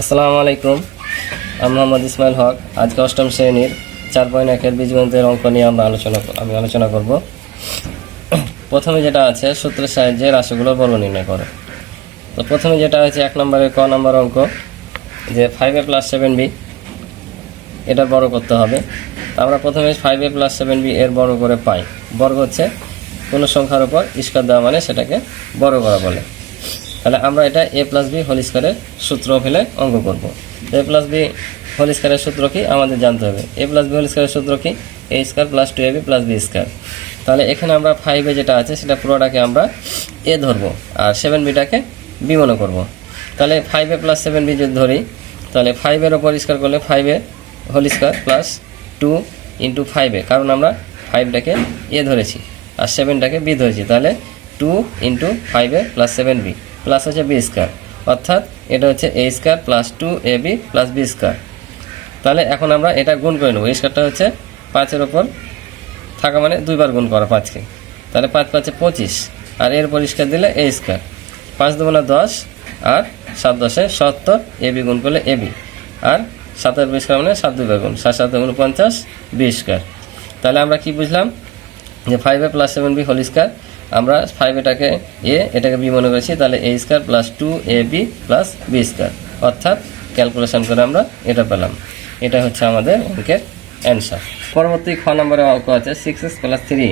আসসালামু আলাইকুম। আমি মোহাম্মদ ইসমাইল হক। আজকে অষ্টম শ্রেণির চার পয়েন্ট একের বীজগণিতের অঙ্ক নিয়ে আমরা আলোচনা আমি আলোচনা করব। প্রথমে যেটা আছে, সূত্রের সাহায্যে রাশিগুলোর বর্গ নির্ণয় করো। তো প্রথমে যেটা হচ্ছে এক নম্বরের ক নম্বর অঙ্ক, যে five A plus seven B এটা বড় করতে হবে। তো আমরা প্রথমে five A plus seven B এর বড় করে পাই। বর্গ হচ্ছে কোনো সংখ্যার উপর স্কোয়ার দেওয়া মানে সেটাকে বড় করা বলে। তাহলে আমরা এটা এ প্লাস বি হোল স্কোয়ারের সূত্র ফেলে অঙ্ক করব। এ প্লাস বি হোল স্কোয়ারের সূত্র কি? আমাদের জানতে হবে। এ প্লাস বি হোল স্কোয়ারের সূত্র কি? A square plus two A B plus B square তাহলে এখানে আমরা ফাইভে যেটা আছে, সেটা পুরোটাকে আমরা এ ধরবো আর সেভেন বিটাকে বি মনে করব। তাহলে ফাইভে প্লাস সেভেন বি যদি ধরি, তাহলে ফাইভের ওপর স্কোয়ার করলে ফাইভে whole square plus two into ফাইভে কারণ আমরা ফাইভটাকে এ ধরেছি আর সেভেনটাকে বি ধরেছি। তাহলে টু ইন্টু ফাইভে প্লাস সেভেন বি প্লাস হচ্ছে বি স্কোয়ার অর্থাৎ এটা হচ্ছে A square plus two A B plus B square তাহলে এখন আমরা এটা গুণ করে নেব। স্কোয়ারটা হচ্ছে পাঁচের ওপর থাকা মানে দুইবার গুণ করা পাঁচকে। তাহলে পাঁচ পাঁচে পঁচিশ। আর এর পরিষ্কার দিলে এ স্কোয়ার পাঁচ দুগুণা দশ আর সাত দশে সত্তর এ বি গুণ করলে এ বি আর সাতের পরিষ্কার মানে সাত দুইবার গুণ। সাত সাত গুণ পঞ্চাশ বি স্কোয়ার তাহলে আমরা কি বুঝলাম? যে five A plus seven B whole square আমরা ফাইভ এটাকে এ এটাকে বি মনে করেছি, তাহলে A square plus two A B plus B square অর্থাৎ ক্যালকুলেশন করে আমরা এটা পেলাম। এটা হচ্ছে আমাদের অঙ্কের অ্যান্সার পরবর্তী খ নম্বরে অঙ্ক আছে সিক্স এক্স প্লাস থ্রি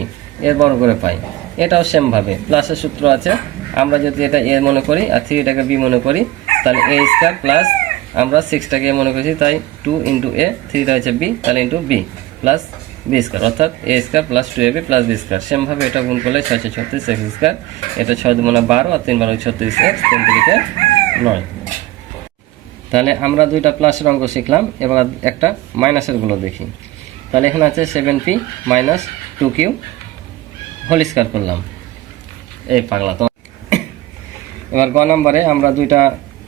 এর বড় করে পাই। এটাও সেমভাবে প্লাসের সূত্র আছে। আমরা যদি এটা এ মনে করি আর থ্রিটাকে বি মনে করি, তাহলে এ স্কোয়ার প্লাস আমরা সিক্সটাকে এ মনে করেছি, তাই টু ইন্টু এ থ্রিটা হচ্ছে বি তাহলে into B plus B square অর্থাৎ A square plus two A B plus B square সেমভাবে এটা গুণ করলে ছয়শো ছত্রিশ এক্স স্কোয়ার এটা ছয় দুগুণা বারো আর তিন বারো ছত্রিশ এক্স তিন তিরিকে নয়। তাহলে আমরা দুইটা প্লাসের অঙ্ক শিখলাম, এবার একটা মাইনাসেরগুলো দেখি। তাহলে এখানে আছে seven P minus two Q whole square করলাম। এই পাগলা তো এবার গ নম্বরে আমরা দুইটা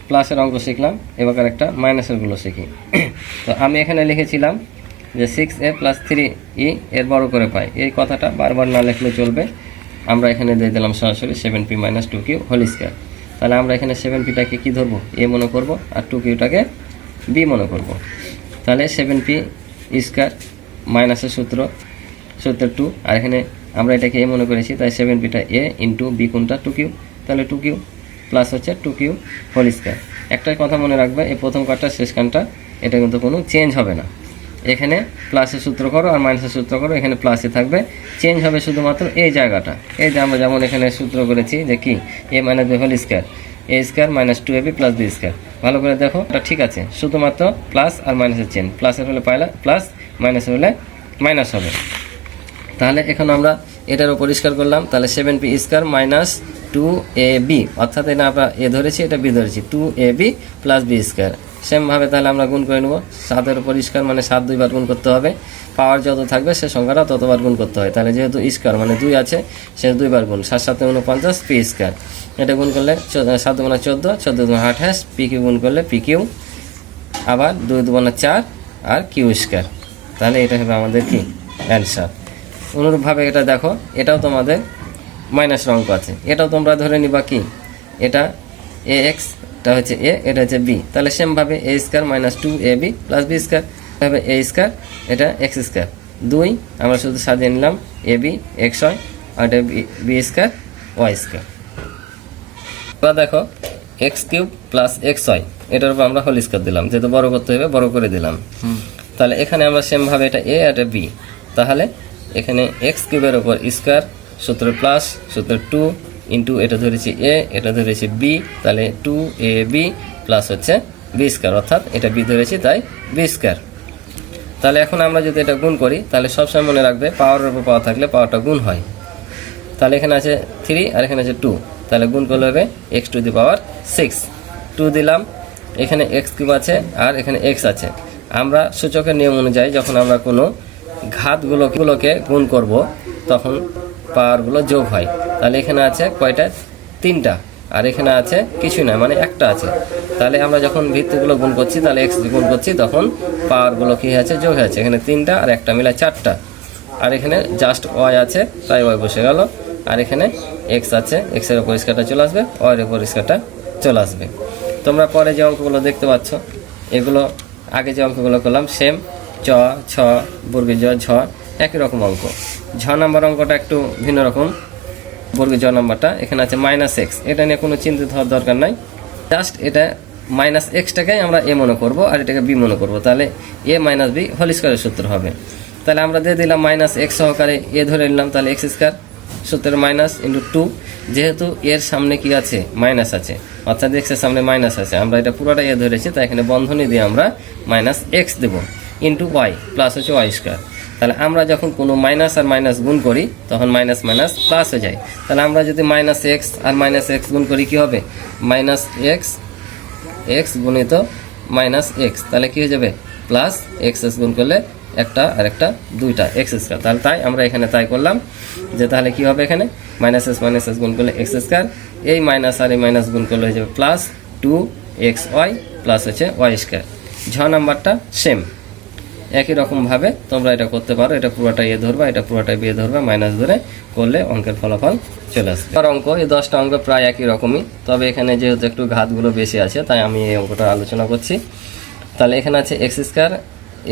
প্লাসের অঙ্ক শিখলাম, এবার একটা মাইনাসেরগুলো শিখি। তো আমি এখানে লিখেছিলাম যে six A plus three E এর বড় করে পাই এই কথাটা বারবার না লিখলে চলবে। আমরা এখানে দিয়ে দিলাম সরাসরি seven P minus two Q whole square তাহলে আমরা এখানে সেভেন পিটাকে কী ধরবো? এ মনে করব আর টু কিউটাকে বি মনে করব। তাহলে সেভেন পি স্কোয়ার মাইনাসের সূত্র সূত্র টু আর এখানে আমরা এটাকে এ মনে করেছি, তাই সেভেন পিটা এ ইন্টু বি কোনটা? টু কিউ তাহলে টু কিউ প্লাস হচ্ছে টু কিউ হোল স্কোয়ার একটাই কথা মনে রাখবে, এই প্রথম কার্ডটা শেষ কানটা, এটা কিন্তু কোনো চেঞ্জ হবে না। এখানে প্লাসের সূত্র করো আর মাইনাসের সূত্র করো, এখানে প্লাসে থাকবে। চেঞ্জ হবে শুধুমাত্র এই জায়গাটা। এই যে আমরা যেমন এখানে সূত্র করেছি যে কি? A minus B whole square A square minus two A B plus B square ভালো করে দেখো, এটা ঠিক আছে। শুধুমাত্র প্লাস আর মাইনাসের চেন প্লাসের হলে পাইলা প্লাস মাইনাসের হলে মাইনাস হবে। তাহলে এখন আমরা এটারও পরিষ্কার করলাম। তাহলে seven P square minus two A B অর্থাৎ এটা আমরা এ ধরেছি, এটা বি ধরেছি। Two A B plus B square সেমভাবে তাহলে আমরা গুণ করে নেব। সাতের পরিষ্কার মানে সাত দুইবার গুণ করতে হবে। পাওয়ার যত থাকবে, সে সংখ্যাটা ততবার গুণ করতে হয়। তাহলে যেহেতু স্কোয়ার মানে দুই আছে সে দুইবার গুণ। সাত সাতে উনপঞ্চাশ পি স্কোয়ার। এটা গুণ করলে সাত দুগুণা চোদ্দ চোদ্দ দুগুণা আঠাশ, পি কিউ গুণ করলে পি কিউ। আবার দুই দুগুণা চার আর কিউ স্কোয়ার। তাহলে এটা হবে আমাদের কি? অ্যান্সার। অনুরূপভাবে এটা দেখো, এটাও তোমাদের মাইনাস অঙ্ক আছে। এটাও তোমরা ধরে নিবা কি? এটা এ এক্স এটা হচ্ছে এ এটা হচ্ছে বি। তাহলে সেমভাবে A square minus two A B plus B square হবে এ স্কোয়ার এটা এক্স স্কোয়ার দুই আমরা শুধু সাজিয়ে নিলাম এ বি এক্স ওয়াই আর এটা বি স্কোয়ার ওয়াই স্কোয়ার এবার দেখো X cube plus X Y এটার উপর আমরা হোল স্কোয়ার দিলাম। যেহেতু বড় করতে হবে বড় করে দিলাম। তাহলে এখানে আমরা সেমভাবে এটা এ আর এটা বি তাহলে এখানে এক্স কিউবের ওপর স্কোয়ার সূত্র প্লাস সূত্র টু ইন্টু এটা ধরেছি এ এটা ধরেছি বি তাহলে টু এ বি প্লাস হচ্ছে বি স্কোয়ার অর্থাৎ এটা বি ধরেছি, তাই বি স্কোয়ার তাহলে এখন আমরা যদি এটা গুণ করি, তাহলে সবসময় মনে রাখবে পাওয়ারের উপর পাওয়ার থাকলে পাওয়ারটা গুণ হয়। তাহলে এখানে আছে থ্রি আর এখানে আছে টু তাহলে গুণ করলে হবে X to the power six two দিলাম, এখানে এক্স কিউব আছে আর এখানে এক্স আছে। আমরা সূচকের নিয়ম অনুযায়ী যখন আমরা কোনো ঘাতগুলোগুলোকে গুণ করব, তখন পাওয়ারগুলো যোগ হয়। তাহলে এখানে আছে কয়টা? তিনটা। আর এখানে আছে কিছুই না মানে একটা আছে। তাহলে আমরা যখন ভিত্তিগুলো গুণ করছি, তাহলে এক্স গুণ করছি, তখন পাওয়ারগুলো কী আছে যোগ হয়েছে। এখানে তিনটা আর একটা মিলে চারটা। আর এখানে জাস্ট ওয়াই আছে, তাই ওয়াই বসে গেল। আর এখানে এক্স আছে এক্সের পরিষ্কারটা চলে আসবে ওয়াইয়ের পরিষ্কারটা চলে আসবে। তোমরা পরে যে অঙ্কগুলো দেখতে পাচ্ছ, এগুলো আগে যে অঙ্কগুলো করলাম সেম চ, ছ বর্গী জ ঝ, একই রকম অঙ্ক। ঝ নাম্বার অঙ্কটা একটু ভিন্ন রকম। বর্গী জ নাম্বারটা, এখানে আছে মাইনাস এক্স এটা নিয়ে কোনো চিন্তিত হওয়ার দরকার নাই। জাস্ট এটা মাইনাস এক্সটাকে আমরা এ মনে করব আর এটাকে বি মনে করব। তাহলে এ মাইনাস বি হোল স্কোয়ারের সূত্র হবে। তাহলে আমরা দিয়ে দিলাম মাইনাস এক্স সহকারে এ ধরে নিলাম, তাহলে এক্স স্কোয়ার সূত্রের মাইনাস ইন্টু টু যেহেতু এর সামনে কি আছে? মাইনাস আছে। অর্থাৎ এক্সের সামনে মাইনাস আছে। আমরা এটা পুরোটা এ ধরেছি, তাই এখানে বন্ধনী দিয়ে আমরা মাইনাস এক্স দেবো ইন্টু ওয়াই প্লাস হচ্ছে ওয়াই স্কোয়ার তাহলে আমরা যখন কোনো মাইনাস আর মাইনাস গুণ করি, তখন মাইনাস মাইনাস প্লাস হয়ে যায়। তাহলে আমরা যদি মাইনাস এক্স আর মাইনাস এক্স গুণ করি, কি হবে? মাইনাস এক্স এক্স গুণিত মাইনাস এক্স তাহলে কি হয়ে যাবে? প্লাস এক্স এক্স গুণ করলে একটা আর একটা দুইটা এক্স স্কোয়ার তাহলে তাই আমরা এখানে তাই করলাম যে তাহলে কি হবে এখানে? মাইনাস এস মাইনাস এস গুণ করলে এক্স স্কোয়ার এই মাইনাস আর এই মাইনাস গুণ করলে হয়ে যাবে plus two x y plus হচ্ছে ওয়াই স্কোয়ার ঝ নাম্বারটা সেম একই রকমভাবে তোমরা এটা করতে পারো। এটা পুরোটা এ ধরবা, এটা পুরোটা বিয়ে ধরবা মাইনাস ধরে করলে অঙ্কের ফলাফল চলে আসবে। আর অঙ্ক, এই দশটা অঙ্ক প্রায় একই রকমই। তবে এখানে যেহেতু একটু ঘাতগুলো বেশি আছে, তাই আমি এই অঙ্কটা আলোচনা করছি। তাহলে এখানে আছে x square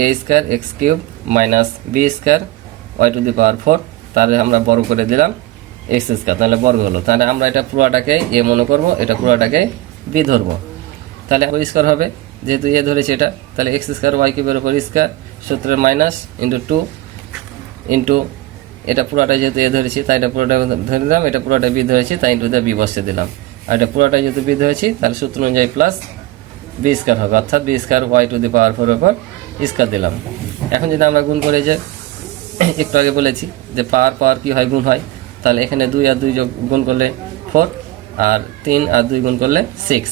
a square x cube minus b square y to the power four তাহলে আমরা বর্গ করে দিলাম এক্স স্কোয়ার তাহলে বর্গ হলো। তাহলে আমরা এটা পুরোটাকে এ মনে করব, এটা পুরোটাকে বি ধরবো। তাহলে পরিষ্কার হবে যেহেতু এ ধরেছে এটা, তাহলে এক্স স্কোয়ার, ওয়াই কিউবের উপর স্কোয়ার, সূত্রের মাইনাস ইন্টু টু, ইন্টু এটা পুরোটা যেহেতু এ ধরেছি, তাই এটা পুরোটা ধরে দিলাম এটা পুরোটা বি ধরেছি, তাই ইন্টু দিয়ে বি বসে দিলাম। আর এটা পুরোটা যেহেতু বি ধরেছি, তাহলে সূত্র অনুযায়ী প্লাস বি স্কোয়ার হবে, অর্থাৎ b square y to the power four ওপর স্কোয়ার দিলাম। এখন যদি আমরা গুণ করে যে, একটু আগে বলেছি যে পাওয়ার পাওয়ার কি হয়, গুণ হয়, তাহলে এখানে দুই আর দুই যোগ, গুণ করলে ফোর আর তিন আর দুই গুণ করলে সিক্স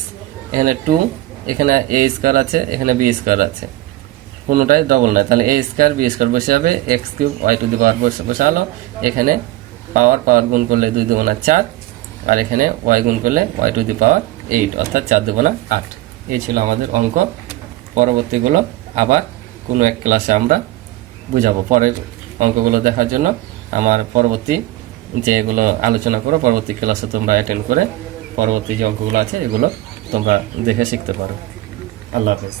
এখানে টু এখানে এ স্কোয়ার আছে, এখানে বি স্কোয়ার আছে। কোনোটাই ডবল নয়। তাহলে এ স্কোয়ার বি স্কোয়ার বসে যাবে x cube y to the power বসে বসালো এখানে পাওয়ার পাওয়ার গুণ করলে দুই দুগুণা চার, আর এখানে ওয়াই গুণ করলে y to the power eight অর্থাৎ চার দুগুণা আট। এই ছিল আমাদের অঙ্ক। পরবর্তীগুলো আবার কোনো এক ক্লাসে আমরা বুঝাবো পরের অঙ্কগুলো দেখার জন্য। আমার পরবর্তী যে এগুলো আলোচনা করো, পরবর্তী ক্লাসে তোমরা অ্যাটেন্ড করে পরবর্তী যে অঙ্কগুলো আছে, এগুলো তোমরা দেখে শিখতে পারো। আল্লাহ হাফেজ।